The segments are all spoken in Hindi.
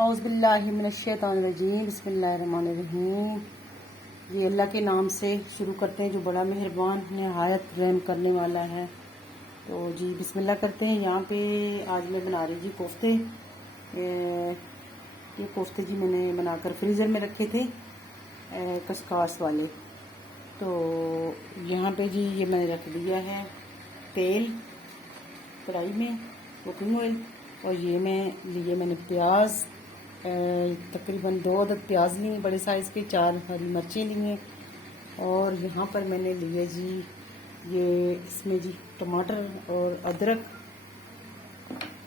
औज़ुबिल्लाहिमिनश्शैतानिर्रजीम बिस्मिल्लाहिर्रहमानिर्रहीम। ये अल्लाह के नाम से शुरू करते हैं जो बड़ा मेहरबान नहायत रहम करने वाला है। तो जी बिस्मिल्लाह करते हैं। यहाँ पे आज मैं बना रही जी कोफ्ते। ये कोफ्ते जी मैंने बनाकर फ्रीज़र में रखे थे कस्कास वाले। तो यहाँ पे जी ये मैंने रख दिया है तेल कढ़ाई में, कुकिंग ऑयल। और ये मैंने प्याज, तकरीबन 2 अदद प्याज लिए बड़े साइज़ के, 4 हरी मिर्चें लिए। और यहाँ पर मैंने लिए जी ये इसमें जी टमाटर और अदरक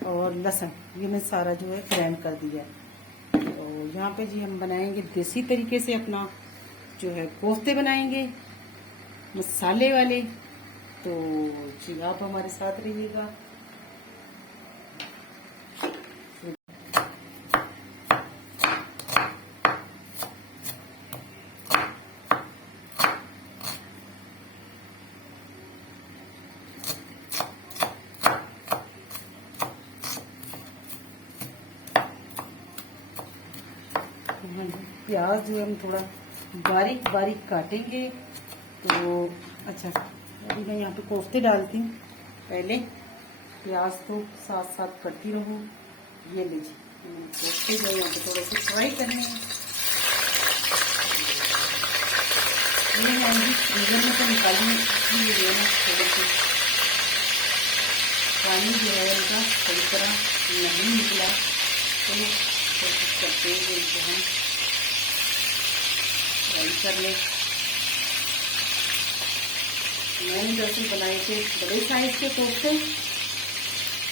और लहसुन, ये मैं सारा जो है ग्राइंड कर दिया। तो यहाँ पे जी हम बनाएंगे देसी तरीके से अपना जो है कोफ्ते बनाएंगे मसाले वाले। तो जी आप हमारे साथ रहिएगा। प्याज जो है हम थोड़ा बारीक बारीक काटेंगे। तो अच्छा, अभी मैं यहाँ पे कोफ्ते डालती हूँ। पहले प्याज तो साथ साथ करती रहूँ। ये लीजिए कोफ्ते जो यहाँ पे थोड़े से फ्राई करने हैं। ये मैं फ्रीजर में तो निकाली, इसलिए जो है ना थोड़े से पानी जो है उनका सही तरह नहीं निकला। चलिए कोशिश करते हैं कि इनको हम फ्राई कर लें। मैंने दरअसल बनाए थे बड़े साइज के कोफ्ते।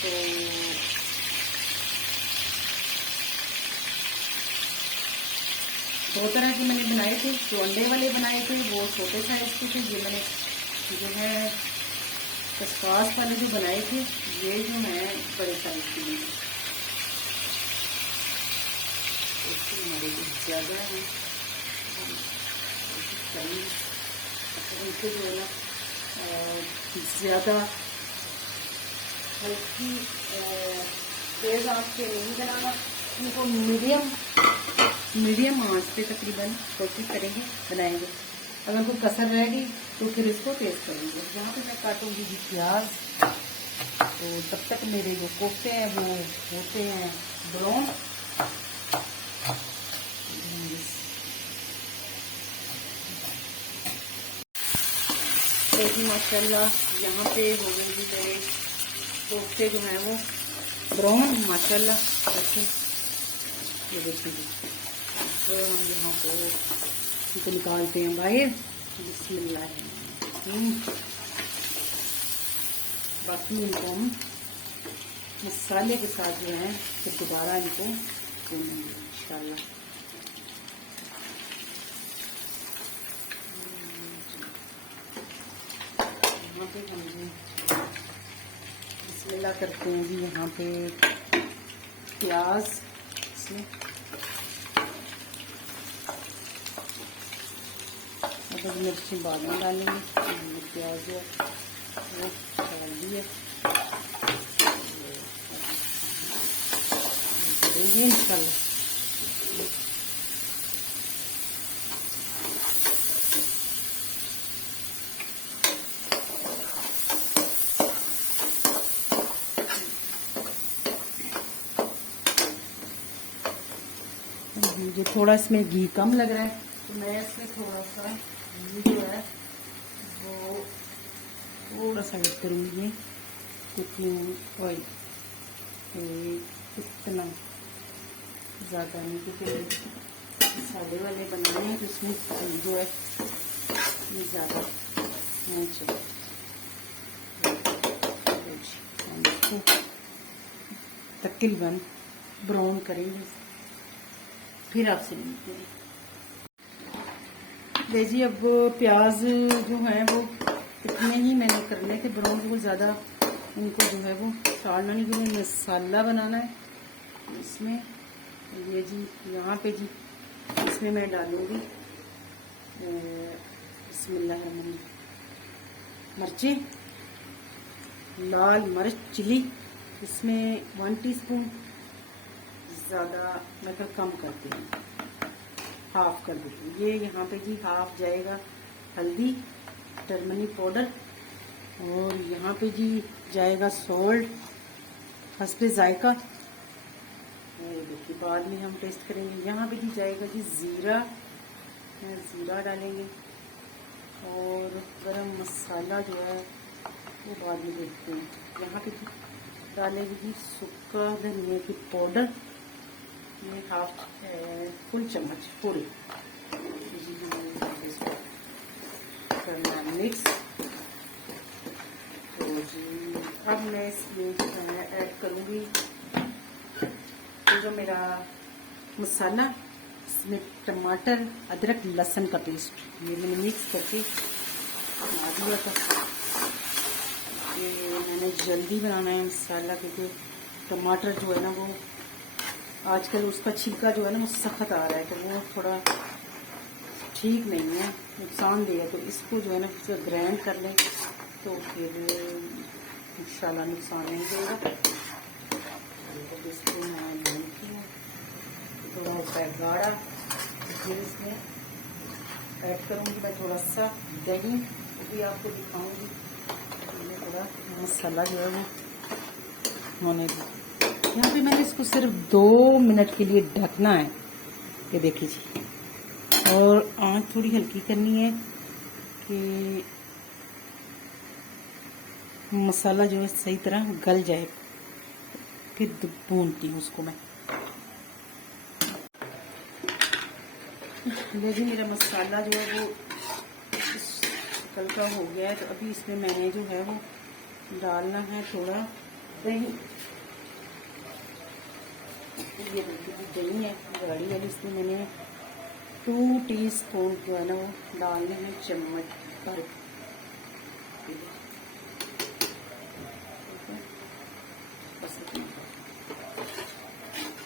तो दो तरह के मैंने बनाए थे। जो अंडे वाले बनाए थे वो छोटे साइज के थे। ये मैंने जो है कस्कास वाले जो बनाए थे ये जो है बड़े साइज के लिए। हमारे कुछ ज़्यादा है, उनको जो है ना ज़्यादा हल्की तेज़ आंच पे नहीं बनाना, इनको मीडियम आंच पे तकरीबन कोशिश करेंगे बनाएंगे। अगर कोई कसर रहेगी तो फिर इसको तेज़ करेंगे। यहाँ पे मैं काटूंगी जी प्याज। तो तब तक मेरे जो कोफ्ते हैं वो होते हैं ब्राउन। देखिए माशाल्लाह यहाँ पे हो गए जी मेरे कोफ्ते जो हैं वो ब्राउन माशाल्लाह। देखिए ये देखिए जी। तो हम यहाँ को इनको निकालते हैं बाहर। बिस्मिल्लाह। बाकी इनको हम मसाले के साथ जो है फिर दोबारा इनको भूनेंगे इंशाल्लाह। यहाँ पे हम बिस्मिल्लाह करते हैं जी। यहाँ पे प्याज, इसमें मतलब मिर्ची बाद में डालेंगे। प्याज जो वो डाल दिए करेंगे इंशाल्लाह। मुझे थोड़ा इसमें घी कम लग रहा है तो मैं इसमें थोड़ा सा घी जो है वो थोड़ा सा ऐड करूँगी। कुकिंग ऑयल इतना ज़्यादा नहीं, क्योंकि मसाले वाले बनाने हैं तो इसमें जो है ये ज़्यादा नहीं चाहिए। तकरीबन ब्राउन करेंगे, फिर आपसे मिलते हैं। देखिए अब प्याज जो है वो इतने ही मैंने करने थे ब्राउन, को ज़्यादा इनको जो है वो साड़ना नहीं, क्योंकि मसाला बनाना है इसमें। ये जी यहाँ पे जी इसमें मैं डालूँगी बिस्मिल्लाह मिर्ची, लाल मिर्च चिली, इसमें 1 टीस्पून, ज़्यादा मैं फिर कम करती हूँ, हाफ कर देती हूँ। ये यहाँ पे जी हाफ जाएगा हल्दी, टर्मरिक पाउडर, और यहाँ पे जी जाएगा सॉल्ट हस्बे जायका। ये देखिए बाद में हम टेस्ट करेंगे। यहाँ पे जी जाएगा जी ज़ीरा, ज़ीरा डालेंगे, और गरम मसाला जो है वो बाद में देखते हैं। यहाँ पे जी डालेंगे जी सूखा धनिया की पाउडर, ये हाफ फुल चम्मच पूरी जी करना मिक्स। तो जी अब मैं इसमें जो है ऐड करूँगी तो जो मेरा मसाला, इसमें टमाटर अदरक लहसुन का पेस्ट ये मैंने मिक्स करके बना दिया था। ये मैंने जल्दी बनाना है मसाला, क्योंकि टमाटर जो है ना वो आजकल उसका छिलका जो है ना वो सख्त आ रहा है, तो वो थोड़ा ठीक नहीं है, नुकसानदेह है। तो इसको जो है ना फिर ग्राइंड कर लें तो फिर इंशाल्लाह नुकसान नहीं देगा। इसको मैं भूनती हूँ, थोड़ा होता है गाढ़ा, फिर इसमें ऐड करूँगी मैं थोड़ा सा दही, वो भी आपको दिखाऊंगी। मैंने थोड़ा मसाला जो है वो होने दी। यहाँ पे मैंने इसको सिर्फ 2 मिनट के लिए ढकना है, ये देखिए जी, और आँच थोड़ी हल्की करनी है कि मसाला जो है सही तरह गल जाए। फिर भूनती हूँ उसको मैं। देखिए मेरा मसाला जो है वो हल्का हो गया है, तो अभी इसमें मैंने जो है वो डालना है थोड़ा दही। ये दही है गाढ़ी वाली, इसमें मैंने 2 टीस्पून जो है ना वो डालने हैं चम्मच पर।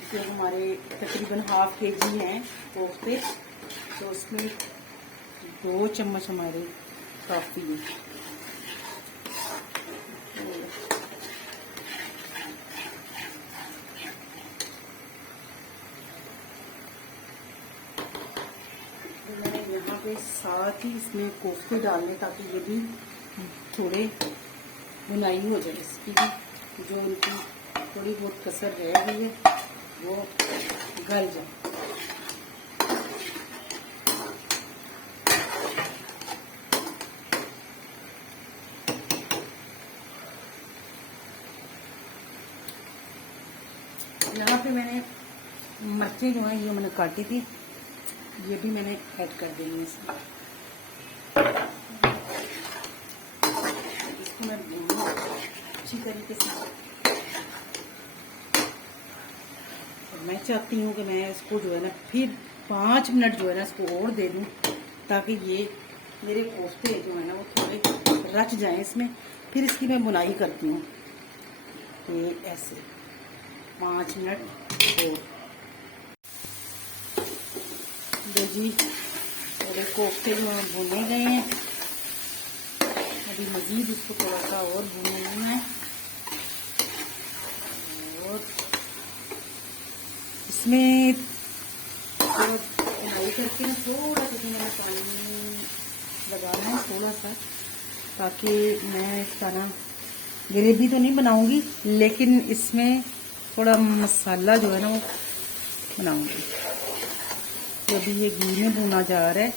जो हमारे तकरीबन हाफ kg हैं कोफ्ते, तो उसमें 2 चम्मच हमारे काफ़ी है। तो मैंने यहाँ पे साथ ही इसमें कोफ्ते डालने, ताकि ये भी थोड़े बुनाई हो जाए इसकी भी, जो उनकी थोड़ी बहुत कसर रह गई है वो गल जाए। यहाँ पे मैंने मिर्चें जो हैं ये मैंने काटी थी, ये भी मैंने ऐड कर देंगे इसमें। इसको मैं भूनूं अच्छी तरीके से। मैं चाहती हूँ कि मैं इसको जो है ना फिर 5 मिनट जो है ना इसको और दे दूँ, ताकि ये मेरे कोफ्ते जो है ना वो थोड़े रच जाएं इसमें। फिर इसकी मैं बुनाई करती हूँ, ये ऐसे 5 मिनट और। जी मेरे कोफ्ते जो हैं भुने गए हैं, अभी मज़ीद इसको थोड़ा सा और भूनना है। और इसमें थोड़ा बुनाई करके ना थोड़ा सा मैंने पानी लगाना है थोड़ा सा, ताकि मैं इसका ना ग्रेवी तो नहीं बनाऊंगी, लेकिन इसमें थोड़ा मसाला जो है ना वो बनाऊंगी। तो अभी ये घी में भुना जा रहा है।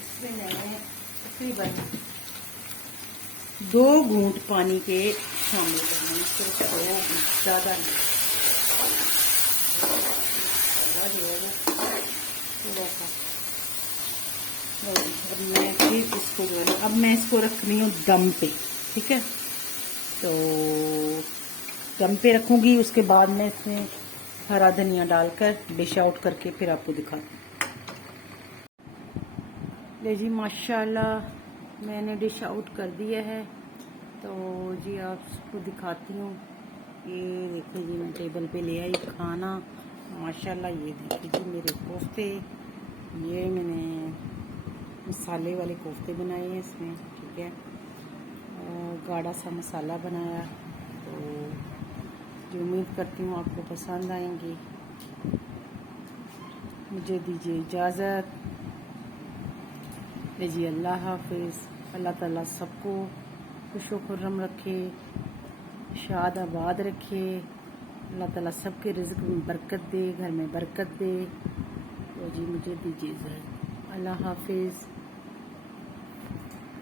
इसमें मैंने तकरीबन 2 घूंट पानी के शामिल करना है, सिर्फ 2 ज़्यादा नहीं। जो है वो थोड़ा सा। अब मैं फिर इसको जो है ना, अब मैं इसको रख रही हूँ दम पे, ठीक है। तो दम पे रखूँगी, उसके बाद मैं इसमें हरा धनिया डालकर डिश आउट करके फिर आपको दिखाती हूँ। ले जी माशाल्लाह मैंने डिश आउट कर दिया है, तो जी आपको दिखाती हूँ। ये देखिए जी मैं टेबल पे ले आई खाना, माशाल्लाह। ये देखिए जी मेरे कोफ्ते, ये मैंने मसाले वाले कोफ्ते बनाए हैं इसमें, ठीक है। गाढ़ा सा मसाला बनाया, तो जो उम्मीद करती हूँ आपको पसंद आएंगी। मुझे दीजिए इजाज़त। जी अल्लाह हाफिज़। अल्लाह ताला सबको खुश व खुर्रम रखे, शाद आबाद रखे। अल्लाह ताला सबके रिज़्क़ में बरकत दे, घर में बरकत दे। तो जी मुझे दीजिए इजाज़त। अल्लाह हाफिज़।